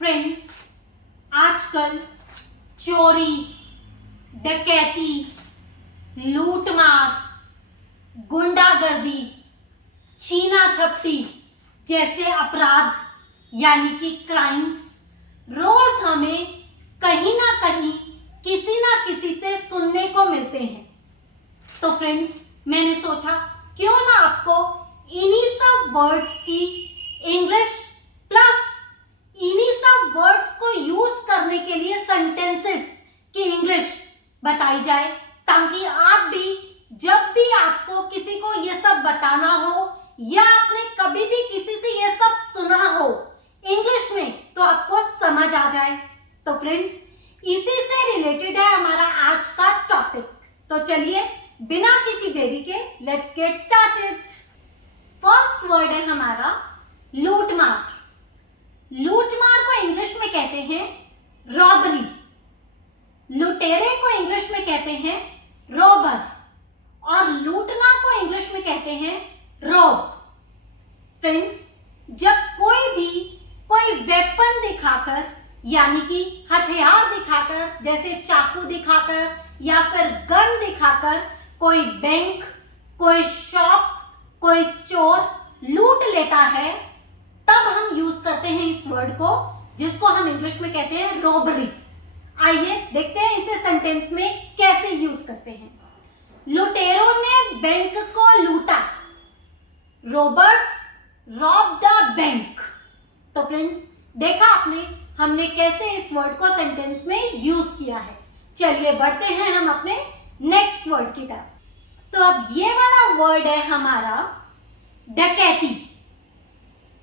Friends, आजकल चोरी, डकैती, लूटमार, गुंडागर्दी, छीना झपटी जैसे अपराध यानी कि क्राइम्स रोज हमें कहीं ना कहीं किसी ना किसी से सुनने को मिलते हैं। तो फ्रेंड्स, मैंने सोचा क्यों ना आपको इन्हीं सब वर्ड्स की इंग्लिश प्लस इन्हीं सब वर्ड्स को यूज करने के लिए सेंटेंसेस की इंग्लिश बताई जाए, ताकि आप भी जब भी आपको किसी को ये सब बताना हो या आपने कभी भी किसी से ये सब सुना हो इंग्लिश में, तो आपको समझ आ जाए। तो फ्रेंड्स, इसी से रिलेटेड है हमारा आज का टॉपिक। तो चलिए बिना किसी देरी के let's get started. First word है हमारा लूटमार। लूटमार को इंग्लिश में कहते हैं रॉबरी। लुटेरे को इंग्लिश में कहते हैं रॉबर और लूटना को इंग्लिश में कहते हैं रॉब। फ्रेंड्स, जब कोई वेपन दिखाकर यानी कि हथियार दिखाकर, जैसे चाकू दिखाकर या फिर गन दिखाकर कोई बैंक, कोई शॉप, कोई स्टोर लूट लेता है, तब हम यूज करते हैं इस वर्ड को, जिसको हम इंग्लिश में कहते हैं रॉबरी। आइए देखते हैं इसे सेंटेंस में कैसे यूज करते हैं। लुटेरों ने बैंक को लूटा। Robbers rob the bank. तो फ्रेंड्स, देखा आपने हमने कैसे इस वर्ड को सेंटेंस में यूज किया है। चलिए बढ़ते हैं हम अपने नेक्स्ट वर्ड की तरफ। तो अब ये वाला वर्ड है हमारा डकैती।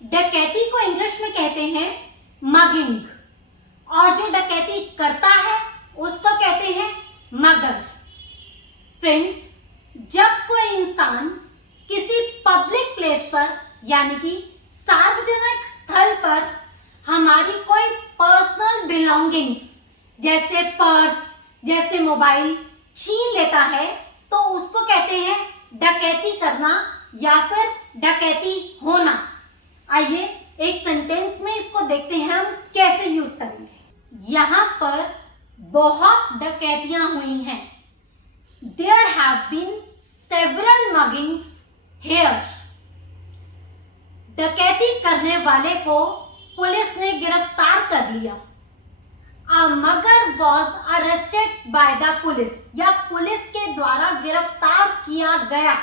डकैती को इंग्लिश में कहते हैं मगिंग और जो डकैती करता है उसको कहते हैं मगर। फ्रेंड्स, जब कोई इंसान किसी पब्लिक प्लेस पर यानी कि सार्वजनिक स्थल पर हमारी कोई पर्सनल बिलोंगिंग्स जैसे पर्स, जैसे मोबाइल छीन लेता है, तो उसको कहते हैं डकैती करना या फिर डकैती होना। आइए एक सेंटेंस में इसको देखते हैं हम कैसे यूज करेंगे। यहां पर बहुत डकैतियां हुई हैं। There have been several muggings here. डकैती करने वाले को पुलिस ने गिरफ्तार कर लिया। A mugger was arrested by the police, या पुलिस के द्वारा गिरफ्तार किया गया।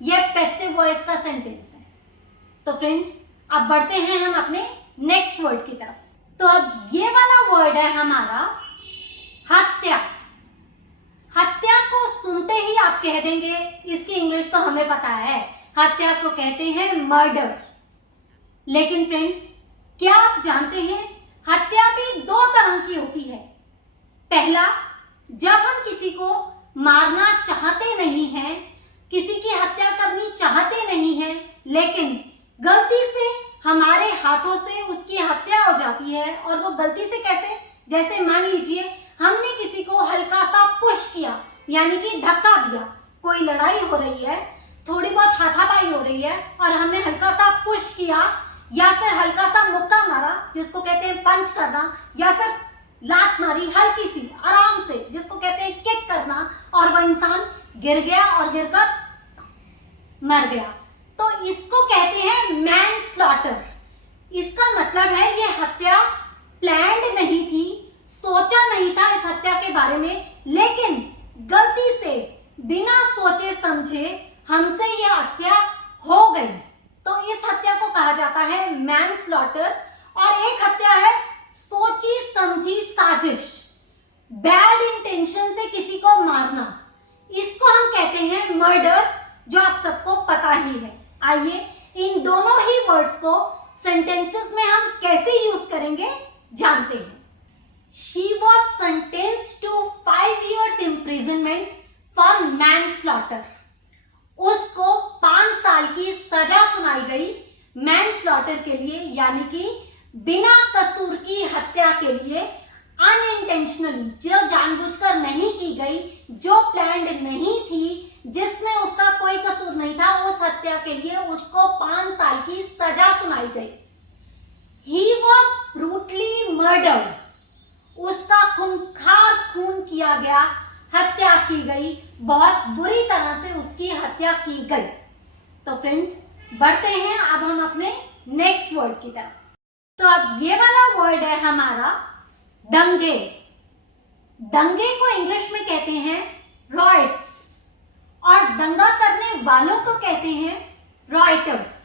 यह पैसिव वॉइस का सेंटेंस है। तो फ्रेंड्स, अब बढ़ते हैं हम अपने नेक्स्ट वर्ड की तरफ। तो अब ये वाला वर्ड है हमारा हत्या। हत्या को सुनते ही आप कह देंगे इसकी इंग्लिश तो हमें पता है, हत्या को कहते हैं मर्डर। लेकिन फ्रेंड्स, क्या आप जानते हैं हत्या भी दो तरह की होती है। पहला, जब हम किसी को मारना चाहते नहीं हैं, किसी की हत्या करनी चाहते नहीं हैं, लेकिन गलती से हमारे हाथों से उसकी हत्या हो जाती है। और वो गलती से कैसे? जैसे मान लीजिए हमने किसी को हल्का सा पुश किया यानी कि धक्का दिया। कोई लड़ाई हो रही है, थोड़ी बहुत हाथापाई हो रही है और हमने हल्का सा पुश किया या फिर हल्का सा मुक्का मारा, जिसको कहते हैं पंच करना, या फिर लात मारी हल्की सी आराम से, जिसको कहते हैं किक करना, और वह इंसान गिर गया और गिरकर मर गया, तो इसको कहते हैं मैनस्लॉटर। इसका मतलब है ये हत्या प्लान्ड नहीं थी, सोचा नहीं था इस हत्या के बारे में, लेकिन गलती से बिना सोचे समझे हमसे यह हत्या हो गई। तो इस हत्या को कहा जाता है मैनस्लॉटर। और एक हत्या है सोची समझी साजिश, बैड इंटेंशन से किसी को मारना, इसको हम कहते हैं मर्डर, जो आप सबको पता ही है। आइए इन दोनों ही वर्ड्स को सेंटेंसेस में हम कैसे यूज करेंगे जानते हैं। She was sentenced to 5 years imprisonment for manslaughter. उसको 5 साल की सजा सुनाई गई मैनस्लॉटर के लिए, यानी कि बिना कसूर की हत्या के लिए, अनइंटेंशनली, जो जानबूझकर नहीं की गई, जो प्लान्ड नहीं थी, जिसमें उसका कोई कसूर नहीं था, उस हत्या के लिए उसको 5 साल की सजा सुनाई गई। He was brutally मर्डर्ड, उसका खूंखार खून किया गया, हत्या की गई, बहुत बुरी तरह से उसकी हत्या की गई। तो फ्रेंड्स बढ़ते हैं अब हम अपने नेक्स्ट वर्ड की तरफ। तो अब ये वाला वर्ड है हमारा दंगे। दंगे को इंग्लिश में कहते हैं रॉयट्स और दंगा करने वालों को कहते हैं रॉयटर्स।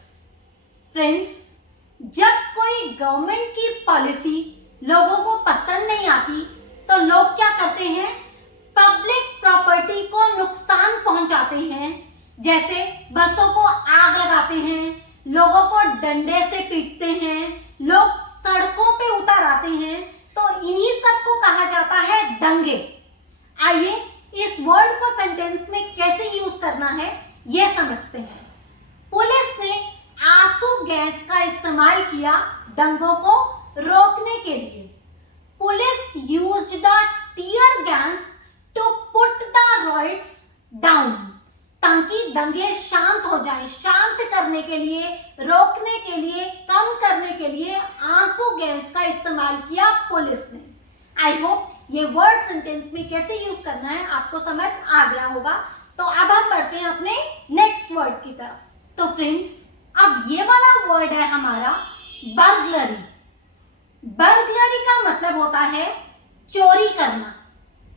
फ्रेंड्स जब कोई गवर्नमेंट की पॉलिसी लोगों को पसंद नहीं आती तो लोग क्या करते हैं, पब्लिक प्रॉपर्टी को नुकसान पहुंचाते हैं, जैसे बसों को आग लगाते हैं, लोगों को डंडे से पीटते हैं, लोग सड़कों पे उतर आते हैं, तो इन्हीं सब को कहा जाता है दंगे। आइए इस वर्ड को सेंटेंस में कैसे यूज करना है यह समझते हैं। पुलिस ने आंसू गैस का इस्तेमाल किया दंगों को रोकने के लिए। Police used the tear gas to put the riots down, ताकि दंगे शांत हो जाएं। शांत करने के लिए, रोकने के लिए, कम करने के लिए आंसू गैस का इस्तेमाल किया पुलिस ने। आई होप ये वर्ड सेंटेंस में कैसे यूज करना है आपको समझ आ गया होगा। तो अब हम बढ़ते हैं अपने नेक्स्ट वर्ड की तरफ। तो फ्रेंड्स अब ये वाला वर्ड है हमारा बर्गलरी। बर्गलरी का मतलब होता है चोरी करना,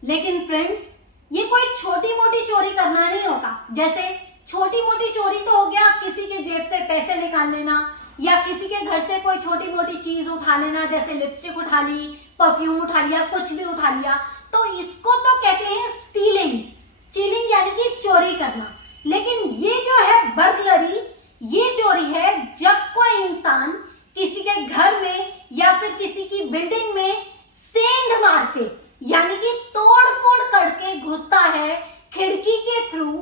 लेकिन फ्रेंड्स ये कोई छोटी मोटी चोरी करना नहीं होता। जैसे छोटी मोटी चोरी तो हो गया किसी के जेब से पैसे निकाल लेना या किसी के घर से कोई छोटी मोटी चीज उठा लेना, जैसे लिपस्टिक उठा ली, परफ्यूम उठा लिया, कुछ भी उठा लिया, तो इसको तो कहते हैं स्टीलिंग। स्टीलिंग यानी कि चोरी करना। लेकिन ये जो है बर्गलरी, ये चोरी है जब कोई इंसान किसी के घर में या फिर किसी की बिल्डिंग में सेंध मार के यानी कि तोड़ फोड़ करके घुसता है खिड़की के थ्रू,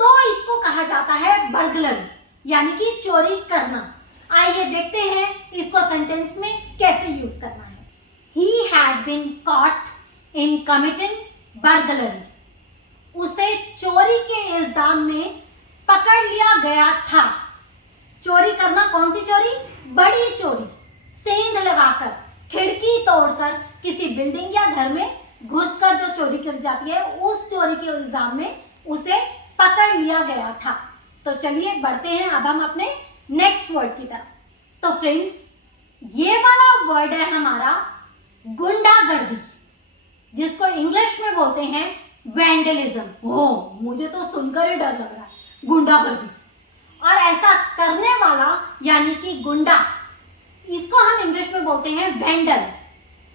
तो इसको कहा जाता है बर्गलरी यानी कि चोरी करना। आइए देखते हैं इसको सेंटेंस में कैसे यूज करना है। He had been caught in committing burglary. उसे चोरी के इल्जाम में पकड़ लिया गया था। चोरी करना, कौन सी चोरी? बड़ी चोरी। सेंध लगाकर, खिड़की तोड़कर किसी बिल्डिंग या घर में घुसकर जो चोरी की जाती है, उस चोरी के इल्जाम में उसे पकड़ लिया गया था। तो चलिए बढ़ते हैं अब हम अपने नेक्स्ट वर्ड की तरफ। तो फ्रेंड्स ये वाला वर्ड है हमारा गुंडागर्दी, जिसको इंग्लिश में बोलते हैं वैंडलिज्म। ओ मुझे तो सुनकर ही डर लग रहा है, गुंडागर्दी। और ऐसा करने वाला यानी कि गुंडा, इसको हम इंग्लिश में बोलते हैं वैंडल।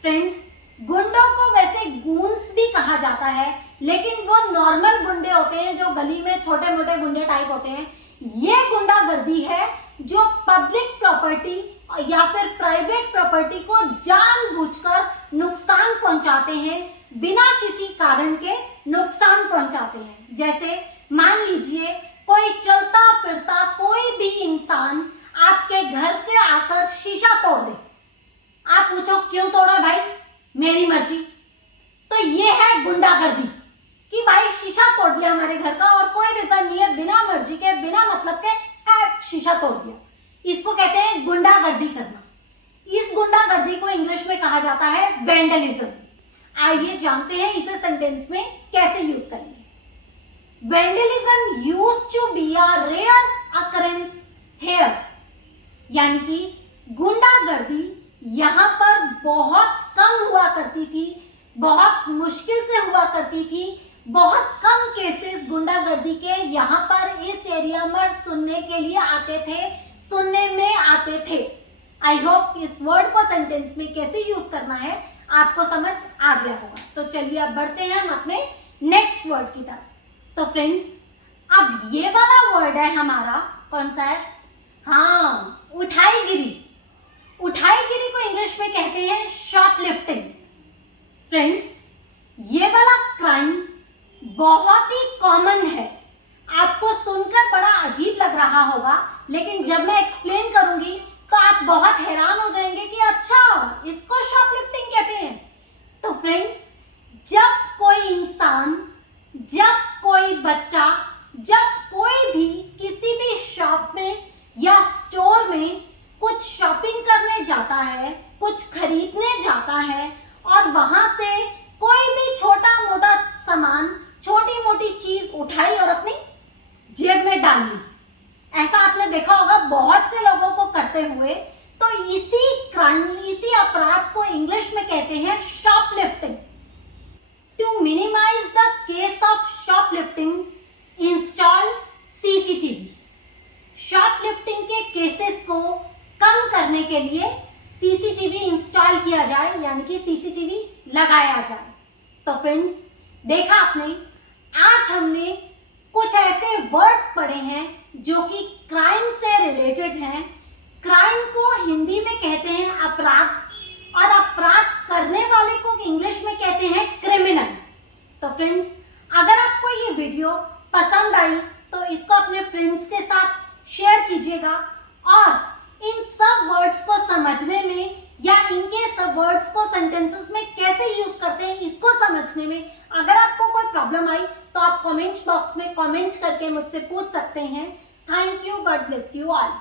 फ्रेंड्स गुंडों को वैसे गूंस भी कहा जाता है, लेकिन वो नॉर्मल गुंडे होते हैं जो गली में छोटे मोटे गुंडे टाइप होते हैं। ये गुंडागर्दी है जो पब्लिक प्रॉपर्टी या फिर प्राइवेट प्रॉपर्टी को जानबूझकर नुकसान पहुंचाते हैं, बिना किसी कारण के नुकसान पहुंचाते हैं। जैसे मान लीजिए कोई चलता फिरता कोई भी इंसान आपके घर पे आकर शीशा तोड़ दे, आप पूछो क्यों तोड़ा भाई? मेरी मर्जी। तो ये है गुंडागर्दी कि भाई शीशा तोड़ दिया हमारे घर का और कोई रीजन नहीं है, बिना मर्जी के, बिना मतलब के शीशा तोड़ दिया। इसको कहते हैं गुंडागर्दी करना। इस गुंडागर्दी को इंग्लिश में कहा जाता है वैंडलिज्म। आइए जानते हैं इसे सेंटेंस में कैसे यूज करेंगे। Vandalism used to be a rare occurrence here, यानी कि गुंडागर्दी यहाँ पर बहुत कम हुआ करती थी, बहुत मुश्किल से हुआ करती थी। बहुत कम केसेस गुंडागर्दी के यहाँ पर इस एरिया में सुनने के लिए आते थे, सुनने में आते थे। आई होप इस वर्ड को सेंटेंस में कैसे यूज करना है आपको समझ आ गया होगा। तो चलिए अब बढ़ते हैं हम अपने नेक्स्ट वर्ड की तरफ। तो फ्रेंड्स अब ये वाला वर्ड है हमारा, कौन सा है? हाँ, उठाईगिरी। उठाईगिरी को इंग्लिश में कहते हैं शॉपलिफ्टिंग। फ्रेंड्स ये वाला क्राइम बहुत ही कॉमन है। आपको सुनकर बड़ा अजीब लग रहा होगा, लेकिन जब मैं एक्सप्लेन करूंगी तो आप बहुत हैरान हो जाएंगे कि अच्छा इसको शॉपलिफ्टिंग कहते हैं। तो फ्रेंड्स जब कोई इंसान, जब कोई बच्चा, जब कोई भी किसी भी शॉप में या स्टोर में कुछ शॉपिंग करने जाता है, कुछ खरीद खरीदने जाता है और वहां से कोई भी छोटा मोटा सामान, छोटी मोटी चीज उठाई और अपनी जेब में डाल ली। ऐसा आपने देखा होगा बहुत से लोगों को करते हुए। तो इसी क्राइम, इसी अपराध को इंग्लिश में कहते हैं shoplifting. To minimise the case of shoplifting, install CCTV. Shoplifting के केसेस को कम करने के लिए सीसीटीवी इंस्टॉल किया जाए, यानी कि सीसीटीवी लगाया जाए। तो फ्रेंड्स, देखा आपने, आज हमने कुछ ऐसे वर्ड्स पढ़े हैं जो कि क्राइम से रिलेटेड हैं। क्राइम को हिंदी में कहते हैं अपराध, और अपराध करने वाले को इंग्लिश में कहते हैं क्रिमिनल। तो फ्रेंड्स, अगर आपको ये वीडियो पसंद आई तो इसको अपने फ्रेंड्स के साथ शेयर कीजिएगा, और इन सब वर्ड्स को समझने में या इनके सब वर्ड्स को सेंटेंसेस में कैसे यूज करते हैं इसको समझने में अगर आपको कोई प्रॉब्लम आई तो आप कमेंट बॉक्स में कमेंट करके मुझसे पूछ सकते हैं। Thank you, God bless you all.